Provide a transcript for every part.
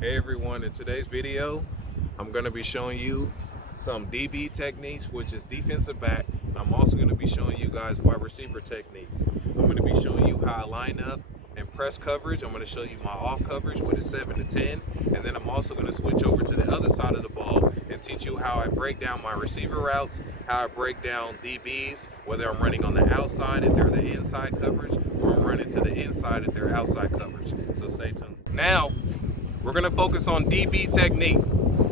Hey everyone, in today's video, I'm going to be showing you some DB techniques, which is defensive back. I'm also going to be showing you guys wide receiver techniques. I'm going to be showing you how I line up and press coverage. I'm going to show you my off coverage with a 7 to 10. And then I'm also going to switch over to the other side of the ball and teach you how I break down my receiver routes, how I break down DBs, whether I'm running on the outside if they're the inside coverage, or I'm running to the inside if they're outside coverage. So stay tuned. Now, we're going to focus on DB technique.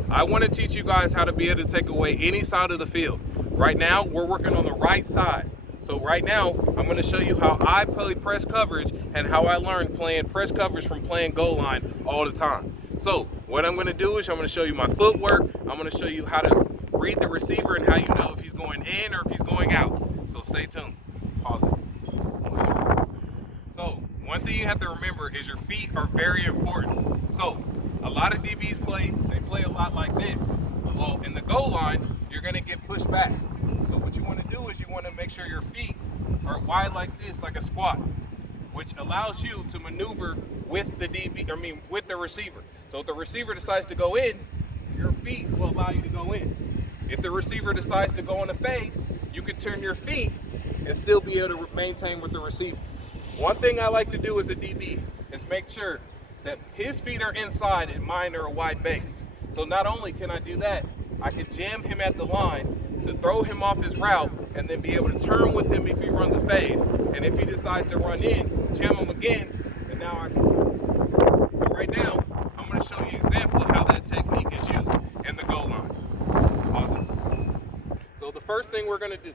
I want to teach you guys how to be able to take away any side of the field. Right now, we're working on the right side. So right now, I'm going to show you how I play press coverage and how I learned playing press coverage from playing goal line all the time. So what I'm going to do is I'm going to show you my footwork. I'm going to show you how to read the receiver and how you know if he's going in or if he's going out. So stay tuned. Pause it. So one thing you have to remember is your feet are very important. So a lot of DBs play a lot like this. Well, in the goal line, you're gonna get pushed back. So what you wanna do is you wanna make sure your feet are wide like this, like a squat, which allows you to maneuver with the with the receiver. So if the receiver decides to go in, your feet will allow you to go in. If the receiver decides to go on a fade, you can turn your feet and still be able to maintain with the receiver. One thing I like to do as a DB is make sure that his feet are inside and mine are a wide base. So not only can I do that, I can jam him at the line to throw him off his route and then be able to turn with him if he runs a fade. And if he decides to run in, jam him again, and now I can. So right now, I'm going to show you an example of how that technique is used in the goal line. Awesome. So the first thing we're going to do,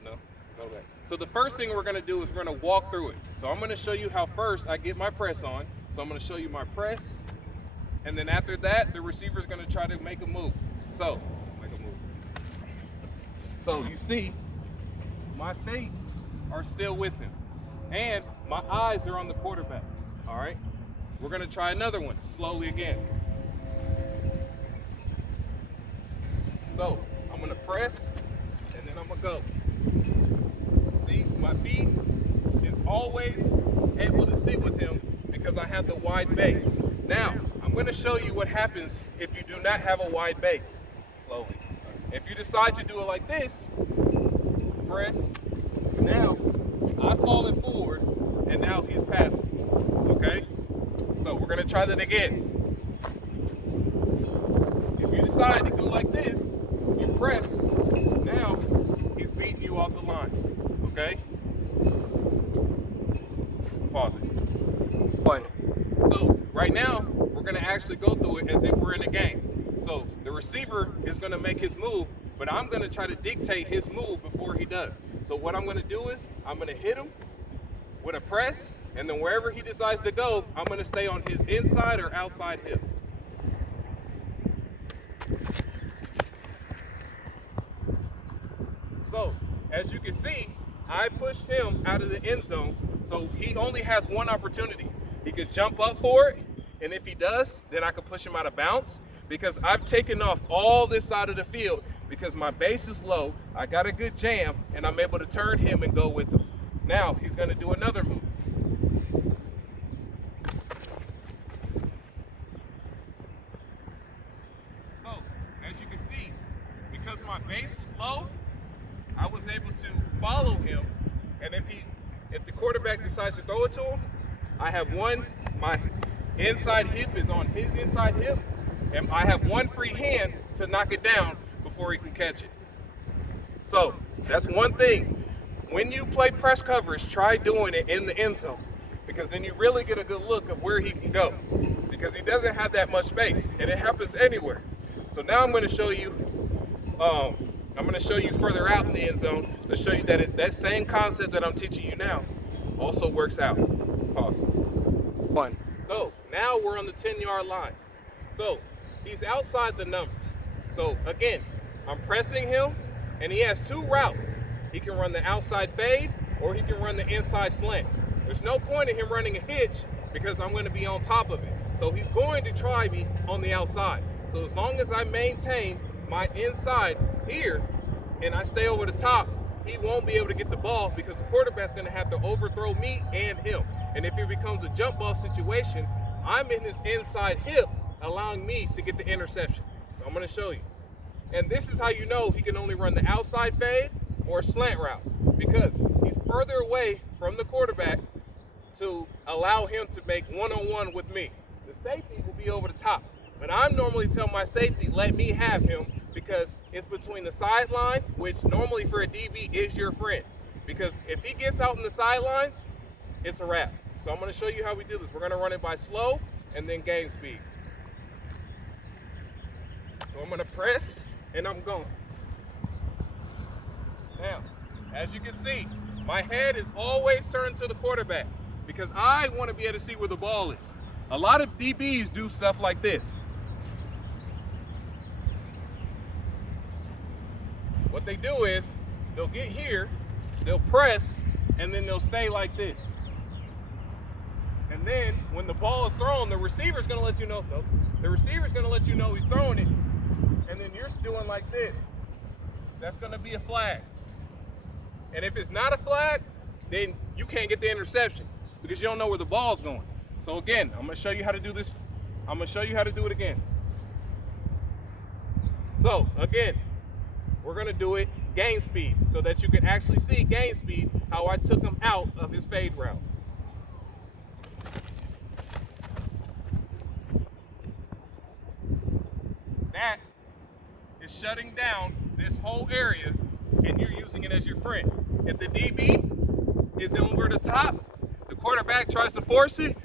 So the first thing we're going to do is we're going to walk through it. So I'm going to show you how first I get my press on. So I'm going to show you my press, and then after that, the receiver is going to try to make a move. So, So you see, my feet are still with him, and my eyes are on the quarterback. All right, we're going to try another one slowly again. So I'm going to press, and then I'm going to go. See, my feet is always able to stick with him because I have the wide base. Now, I'm going to show you what happens if you do not have a wide base. Slowly. If you decide to do it like this, press, now I'm falling forward, and now he's passing. Okay? So we're going to try that again. If you decide to go like this, you press, now he's beating you off the line. Okay? Pause it. So right now, we're going to actually go through it as if we're in a game. So the receiver is going to make his move, but I'm going to try to dictate his move before he does. So what I'm going to do is I'm going to hit him with a press, and then wherever he decides to go, I'm going to stay on his inside or outside hip. So as you can see, I pushed him out of the end zone, so he only has one opportunity. He could jump up for it, and if he does, then I could push him out of bounds because I've taken off all this side of the field because my base is low, I got a good jam, and I'm able to turn him and go with him. Now he's going to do another move. So, as you can see, because my base was low, I was able to follow him, and if the quarterback decides to throw it to him, I have my inside hip is on his inside hip, and I have one free hand to knock it down before he can catch it. So that's one thing. When you play press coverage, try doing it in the end zone, because then you really get a good look of where he can go, because he doesn't have that much space, and it happens anywhere. So now I'm going to show you further out in the end zone to show you that that same concept that I'm teaching you now also works out. Pause. One. So now we're on the 10-yard line. So he's outside the numbers. So again, I'm pressing him, and he has two routes. He can run the outside fade, or he can run the inside slant. There's no point in him running a hitch because I'm going to be on top of it. So he's going to try me on the outside. So as long as I maintain my inside here and I stay over the top, he won't be able to get the ball because the quarterback's going to have to overthrow me and him. And if it becomes a jump ball situation, I'm in his inside hip allowing me to get the interception. So I'm gonna show you. And this is how you know he can only run the outside fade or slant route, because he's further away from the quarterback to allow him to make one-on-one with me. The safety will be over the top, but I'm normally telling my safety, let me have him, because it's between the sideline, which normally for a DB is your friend. Because if he gets out in the sidelines, it's a wrap. So I'm gonna show you how we do this. We're gonna run it by slow and then gain speed. So I'm gonna press and I'm going. Now, as you can see, my head is always turned to the quarterback because I want to be able to see where the ball is. A lot of DBs do stuff like this. What they do is they'll get here, they'll press, and then they'll stay like this. And then when the ball is thrown, the receiver's gonna let you know, the receiver's gonna let you know he's throwing it. And then you're doing like this. That's gonna be a flag. And if it's not a flag, then you can't get the interception because you don't know where the ball's going. So again, I'm gonna show you how to do this. I'm gonna show you how to do it again. So again, we're gonna do it gain speed so that you can actually see gain speed, how I took him out of his fade route. That is shutting down this whole area and you're using it as your friend. If the DB is over the top, the quarterback tries to force it,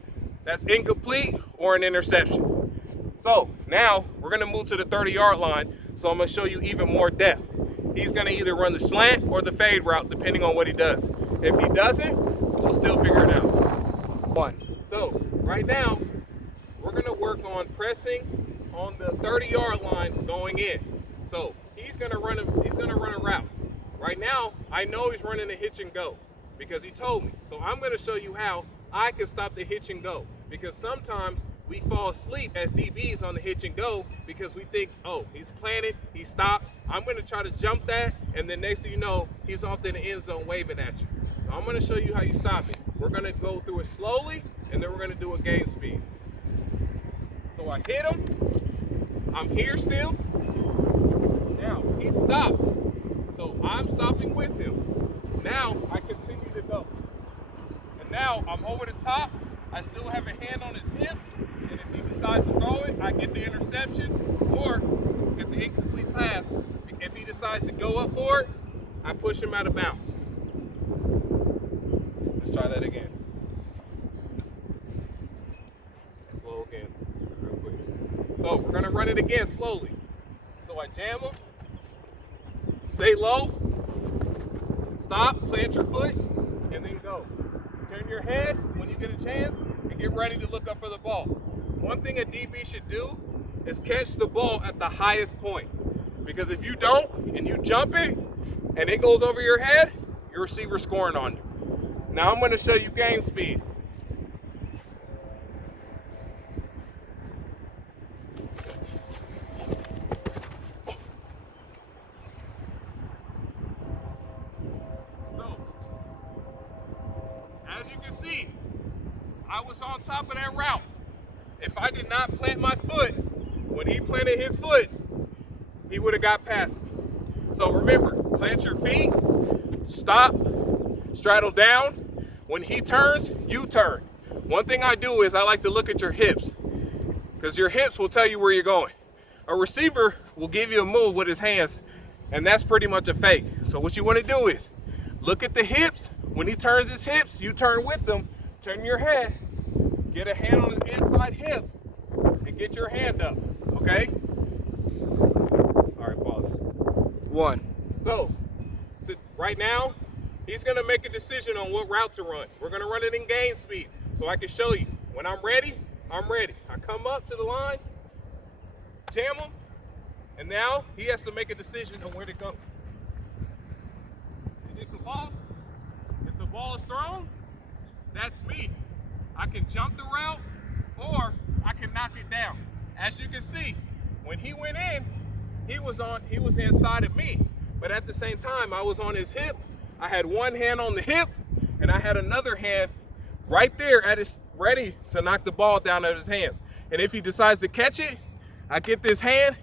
that's incomplete or an interception. So now we're gonna move to the 30-yard line. So I'm gonna show you even more depth. He's gonna either run the slant or the fade route depending on what he does. If he doesn't, we'll still figure it out. So right now, we're gonna work on pressing on the 30-yard line going in. So he's gonna run a route. Right now, I know he's running a hitch and go because he told me. So I'm gonna show you how I can stop the hitch and go, because sometimes we fall asleep as DBs on the hitch and go because we think, oh, he's planted, he stopped. I'm gonna try to jump that, and then next thing you know, he's off in the end zone waving at you. So I'm gonna show you how you stop it. We're gonna go through it slowly, and then we're gonna do a gain speed. So I hit him, I'm here still. Now, he stopped, so I'm stopping with him. Now, I continue to go. And now, I'm over the top, I still have a hand on his hip, and if he decides to throw it, I get the interception, or it's an incomplete pass. If he decides to go up for it, I push him out of bounds. Let's try that again. Slow again, real quick. So we're gonna run it again slowly. So I jam him, stay low, stop, plant your foot, and then go. Turn your head when you get a chance and get ready to look up for the ball. One thing a DB should do is catch the ball at the highest point. Because if you don't and you jump it and it goes over your head, your receiver's scoring on you. Now I'm gonna show you gain speed. As you can see, I was on top of that route. If I did not plant my foot, when he planted his foot, he would have got past me. So remember, plant your feet, stop, straddle down. When he turns, you turn. One thing I do is I like to look at your hips, because your hips will tell you where you're going. A receiver will give you a move with his hands, and that's pretty much a fake. So what you want to do is look at the hips. When he turns his hips, you turn with him. Turn your head, get a hand on his inside hip, and get your hand up, okay? All right, pause. 1. So, right now, he's gonna make a decision on what route to run. We're gonna run it in gain speed, so I can show you. When I'm ready, I'm ready. I come up to the line, jam him, and now he has to make a decision on where to go. You get the ball? If the ball is thrown, that's me. I can jump the route, or I can knock it down. As you can see, when he went in, he was inside of me. But at the same time, I was on his hip. I had one hand on the hip, and I had another hand right there at his ready to knock the ball down out of his hands. And if he decides to catch it, I get this hand,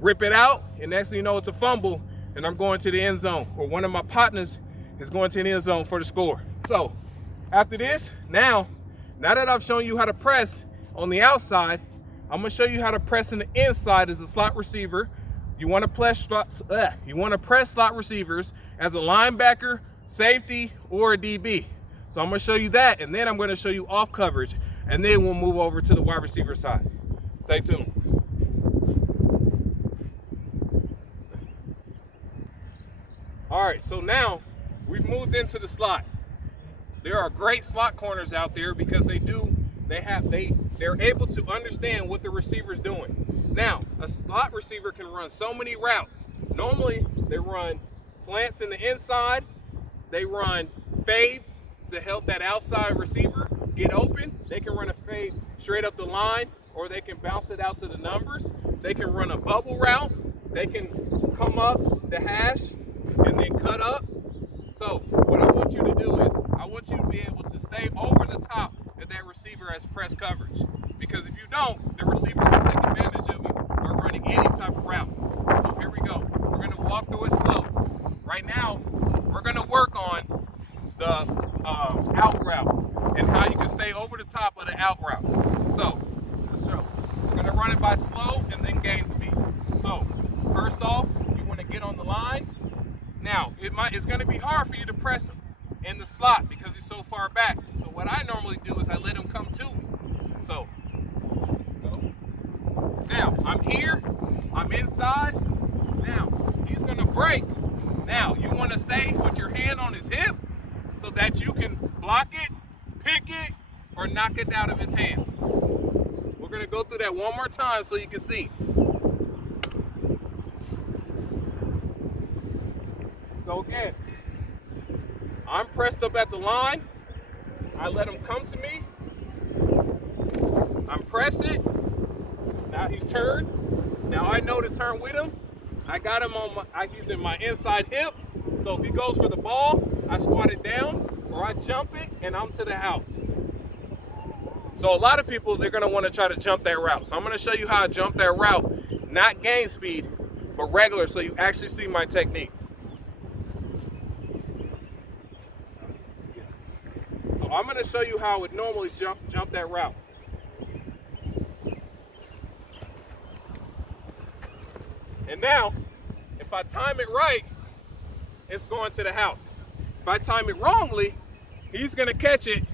rip it out, and next thing you know, it's a fumble, and I'm going to the end zone, or one of my partners is going to the end zone for the score. So after this, now that I've shown you how to press on the outside, I'm gonna show you how to press in the inside as a slot receiver. You want to press slot receivers as a linebacker, safety, or a DB. So I'm gonna show you that, and then I'm gonna show you off coverage, and then we'll move over to the wide receiver side. Stay tuned. All right, so now we've moved into the slot. There are great slot corners out there because they're able to understand what the receiver's doing. Now, a slot receiver can run so many routes. Normally, they run slants in the inside. They run fades to help that outside receiver get open. They can run a fade straight up the line, or they can bounce it out to the numbers. They can run a bubble route. They can come up the hash and then cut up. So what I want you to do is I want you to be able to stay over the top of that receiver as press coverage. Because if you don't, the receiver will take advantage of you by running any type of route. So here we go. We're going to walk through it slow. Right now, we're going to work on the out route and how you can stay over the top of the out route. So let's show. We're going to run it by slow and then gain speed. So first off, you want to get on the line. Now, it's going to be hard for you to press him in the slot because he's so far back. So what I normally do is I let him come to me. So, go. Now, I'm here. I'm inside. Now, he's going to break. Now, you want to stay with your hand on his hip so that you can block it, pick it, or knock it out of his hands. We're going to go through that one more time so you can see. So again, I'm pressed up at the line. I let him come to me. I'm pressed it. Now he's turned. Now I know to turn with him. I got him on he's in my inside hip. So if he goes for the ball, I squat it down or I jump it and I'm to the house. So a lot of people, they're gonna wanna try to jump that route. So I'm gonna show you how to jump that route, not gain speed, but regular so you actually see my technique. I'm going to show you how I would normally jump that route. And now, if I time it right, it's going to the house. If I time it wrongly, he's going to catch it,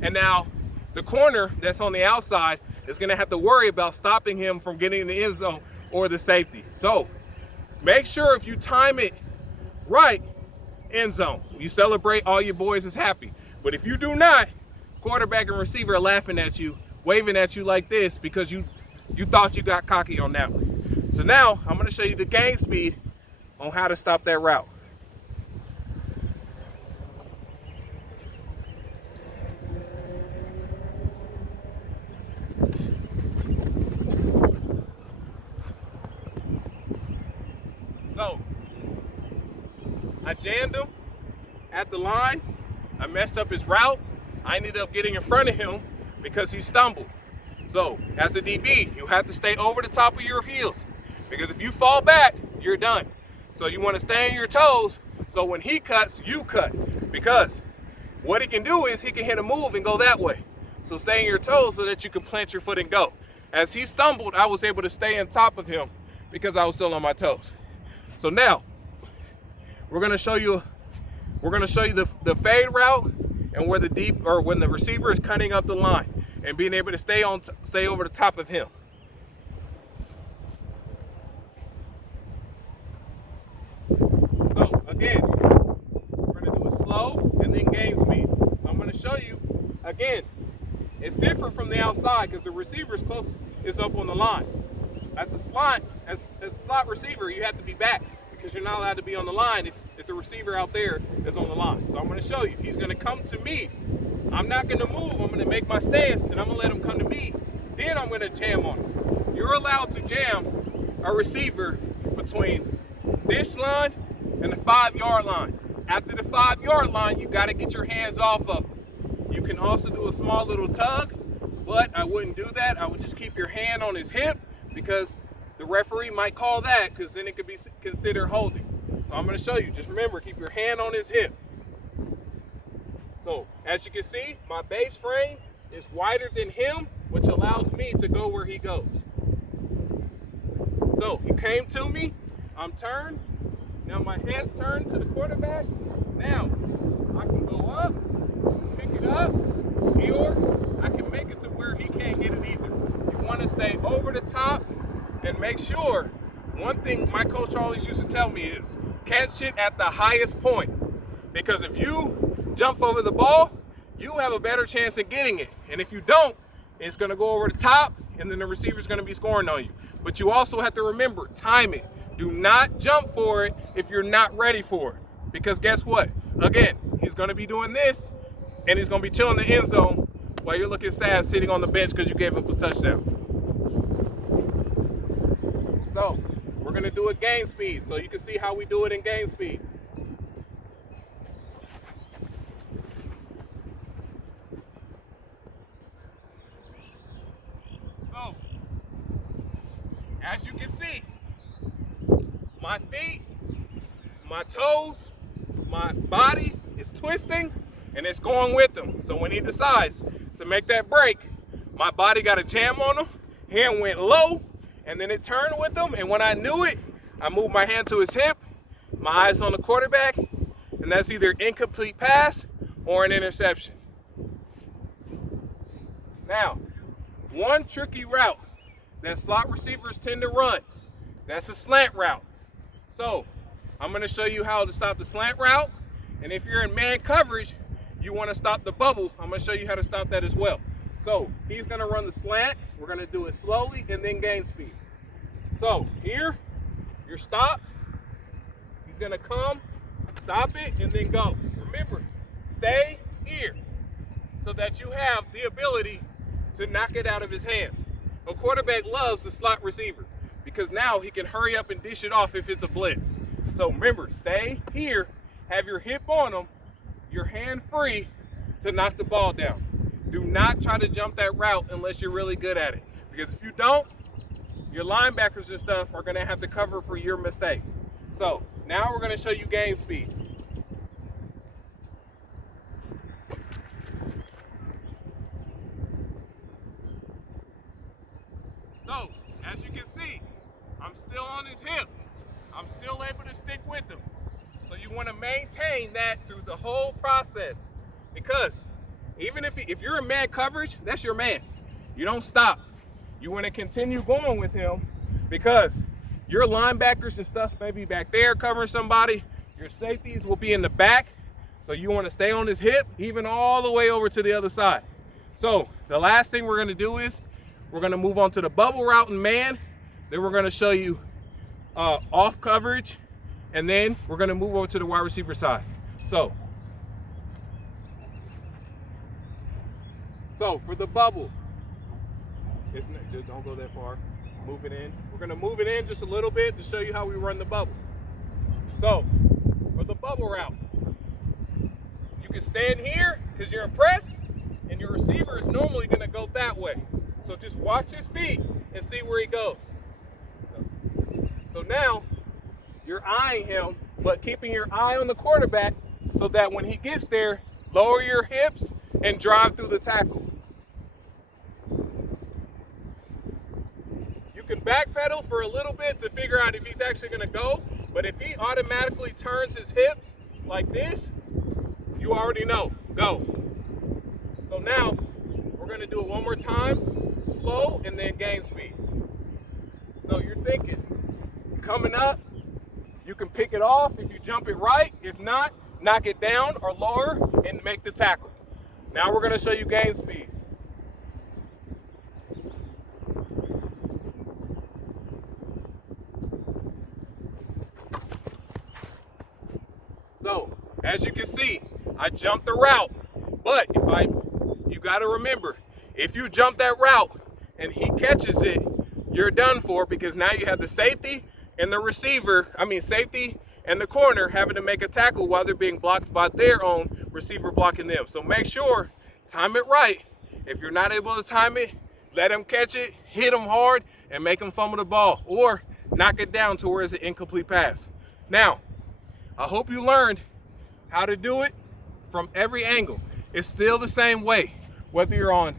and now the corner that's on the outside is going to have to worry about stopping him from getting in the end zone or the safety. So make sure if you time it right, end zone. You celebrate, all your boys is happy. But if you do not, quarterback and receiver are laughing at you, waving at you like this because you thought you got cocky on that one. So now I'm going to show you the gain speed on how to stop that route. So I jammed him at the line. I messed up his route. I ended up getting in front of him because he stumbled. So as a DB, you have to stay over the top of your heels because if you fall back, you're done. So you want to stay on your toes so when he cuts, you cut. Because what he can do is he can hit a move and go that way. So stay on your toes so that you can plant your foot and go. As he stumbled, I was able to stay on top of him because I was still on my toes. So now we're going to show you the fade route and where when the receiver is cutting up the line and being able to stay over the top of him. So again, we're going to do it slow and then gain speed. So I'm going to show you again. It's different from the outside because the receiver is up on the line. As a slot receiver, you have to be back because you're not allowed to be on the line if the receiver out there is on the line. So I'm going to show you. He's going to come to me. I'm not going to move. I'm going to make my stance, and I'm going to let him come to me. Then I'm going to jam on him. You're allowed to jam a receiver between this line and the 5-yard line. After the 5-yard line, you got to get your hands off of him. You can also do a small little tug, but I wouldn't do that. I would just keep your hand on his hip because the referee might call that because then it could be considered holding. So I'm going to show you. Just remember, keep your hand on his hip. So as you can see, my base frame is wider than him, which allows me to go where he goes. So he came to me, I'm turned. Now my head's turned to the quarterback. Now I can go up, pick it up, or I can make it to where he can't get it either. You want to stay over the top and make sure, one thing my coach always used to tell me is, catch it at the highest point. Because if you jump over the ball, you have a better chance of getting it. And if you don't, it's going to go over the top, and then the receiver's going to be scoring on you. But you also have to remember, time it. Do not jump for it if you're not ready for it. Because guess what? Again, he's going to be doing this, and he's going to be chilling in the end zone while you're looking sad sitting on the bench because you gave up a touchdown. So we're going to do it game speed so you can see how we do it in game speed. So, as you can see, my feet, my toes, my body is twisting and it's going with him. So when he decides to make that break, my body got a jam on him, hand went low, and then it turned with him. And when I knew it, I moved my hand to his hip, my eyes on the quarterback, and that's either incomplete pass or an interception. Now, one tricky route that slot receivers tend to run, that's a slant route. So I'm going to show you how to stop the slant route. And if you're in man coverage, you want to stop the bubble, I'm going to show you how to stop that as well. So he's going to run the slant. We're going to do it slowly and then gain speed. So here, you're stopped. He's going to come, stop it, and then go. Remember, stay here so that you have the ability to knock it out of his hands. A quarterback loves the slot receiver because now he can hurry up and dish it off if it's a blitz. So remember, stay here, have your hip on him, your hand free to knock the ball down. Do not try to jump that route unless you're really good at it. Because if you don't, your linebackers and stuff are going to have to cover for your mistake. So now we're going to show you game speed. So as you can see, I'm still on his hip. I'm still able to stick with him. So you want to maintain that through the whole process. Because even if you're in man coverage, that's your man. You don't stop. You want to continue going with him because your linebackers and stuff may be back there covering somebody. Your safeties will be in the back. So you want to stay on his hip, even all the way over to the other side. So the last thing we're going to do is we're going to move on to the bubble route in man. Then we're going to show you off coverage. And then we're going to move over to the wide receiver side. So for the bubble, just don't go that far. Move it in. We're going to move it in just a little bit to show you how we run the bubble. So for the bubble route, you can stand here because you're in press, and your receiver is normally going to go that way. So just watch his feet and see where he goes. So now you're eyeing him, but keeping your eye on the quarterback so that when he gets there, lower your hips and drive through the tackle. You can backpedal for a little bit to figure out if he's actually going to go, but if he automatically turns his hips like this, you already know, go. So now we're going to do it one more time, slow, and then gain speed. So you're thinking, coming up, you can pick it off if you jump it right. If not, knock it down or lower and make the tackle. Now we're going to show you gain speed. So as you can see, I jumped the route, but you got to remember, if you jump that route and he catches it, you're done for because now you have the safety and the safety and the corner having to make a tackle while they're being blocked by their own receiver blocking them. So make sure, time it right, If you're not able to time it, let him catch it, hit him hard, and make him fumble the ball, or knock it down to where it's an incomplete pass. Now, I hope you learned how to do it from every angle. It's still the same way, whether you're on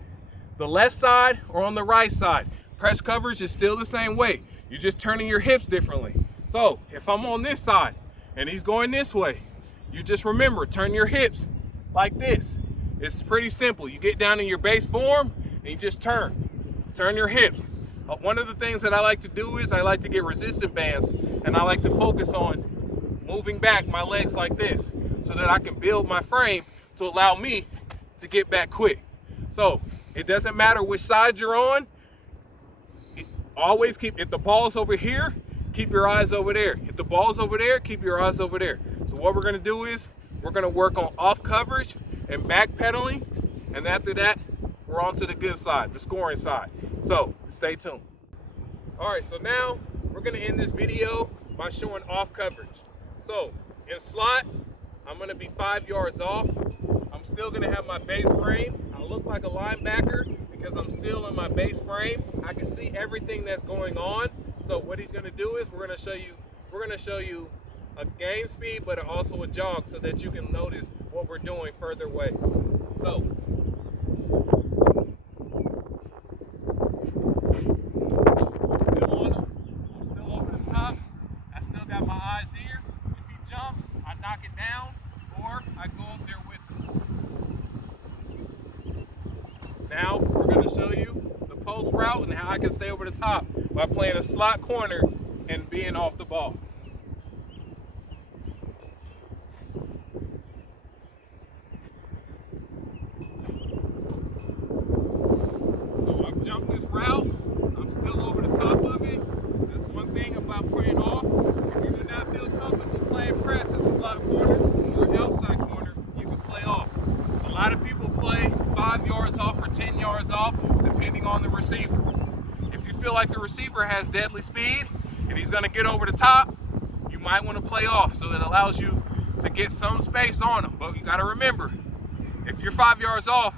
the left side or on the right side. Press coverage is still the same way. You're just turning your hips differently. So if I'm on this side and he's going this way, you just remember, turn your hips like this. It's pretty simple. You get down in your base form and you just turn your hips. One of the things that I like to do is I like to get resistance bands, and I like to focus on moving back my legs like this so that I can build my frame to allow me to get back quick. So it doesn't matter which side you're on. Always keep, if the ball's over here, keep your eyes over there. If the ball's over there, keep your eyes over there. So what we're gonna do is we're gonna work on off coverage and back pedaling, and after that, we're on to the good side, the scoring side. So stay tuned. All right, so now we're gonna end this video by showing off coverage. So in slot, I'm gonna be 5 yards off. I'm still gonna have my base frame. I look like a linebacker because I'm still in my base frame. I can see everything that's going on. So what he's gonna do is we're gonna show you a gain speed, but also a jog so that you can notice what we're doing further away. So I'm still on him. I'm still over the top. I still got my eyes here. If he jumps, I knock it down, or I go up there with him. Now we're going to show you the post route and how I can stay over the top by playing a slot corner and being off the ball. So I've jumped this route. I'm still over the top of it. That's one thing about playing off. If you do not feel comfortable playing press as a slot corner or outside corner, you can play off. A lot of people play 5 yards off or 10 yards off, depending on the receiver. If you feel like the receiver has deadly speed and he's gonna get over the top, you might wanna play off so that allows you to get some space on him. But you gotta remember, if you're 5 yards off,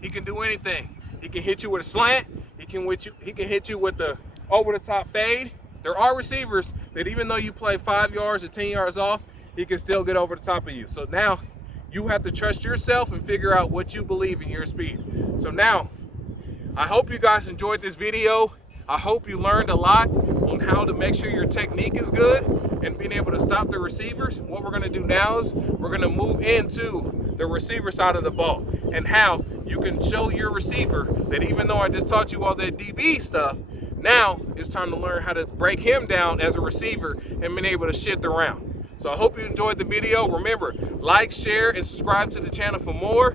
he can do anything. He can hit you with a slant, he can hit you with the over the top fade. There are receivers that even though you play 5 yards or 10 yards off, he can still get over the top of you. So now you have to trust yourself and figure out what you believe in your speed. So now, I hope you guys enjoyed this video. I hope you learned a lot on how to make sure your technique is good and being able to stop the receivers. What we're gonna do now is we're gonna move into the receiver side of the ball and how you can show your receiver that even though I just taught you all that DB stuff, now it's time to learn how to break him down as a receiver and being able to shift around. So I hope you enjoyed the video. Remember, like, share, and subscribe to the channel for more.